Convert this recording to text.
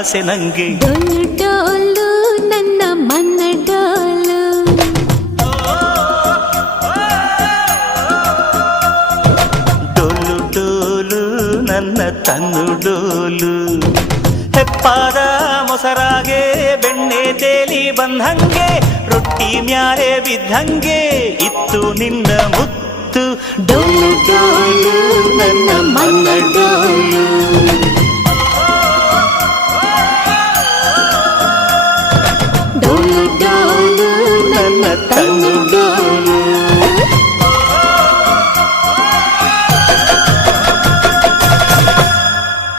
ಆಸೆ ನಂಗೆ. ಡೋಲು ಡೋಲು ನನ್ನ ಮನ್ನ ಡೋಲು, ಡೋಲು ಡೋಲು ನನ್ನ ತನ್ನು ಡೋಲು. ಹೆಪ್ಪಾದ ಮೊಸರಾಗೆ ಬೆಣ್ಣೆ ತೇಲಿ ಬಂದಂಗೆ, ರೊಟ್ಟಿ ಮ್ಯಾಲೆ ಬಿದ್ದಂಗೆ ಇತ್ತು ನಿನ್ನ ಮುತ್ತು. ಡೋಲು ಡೋಲು ನನ್ನ ಮನ್ನ ಡೋಲು.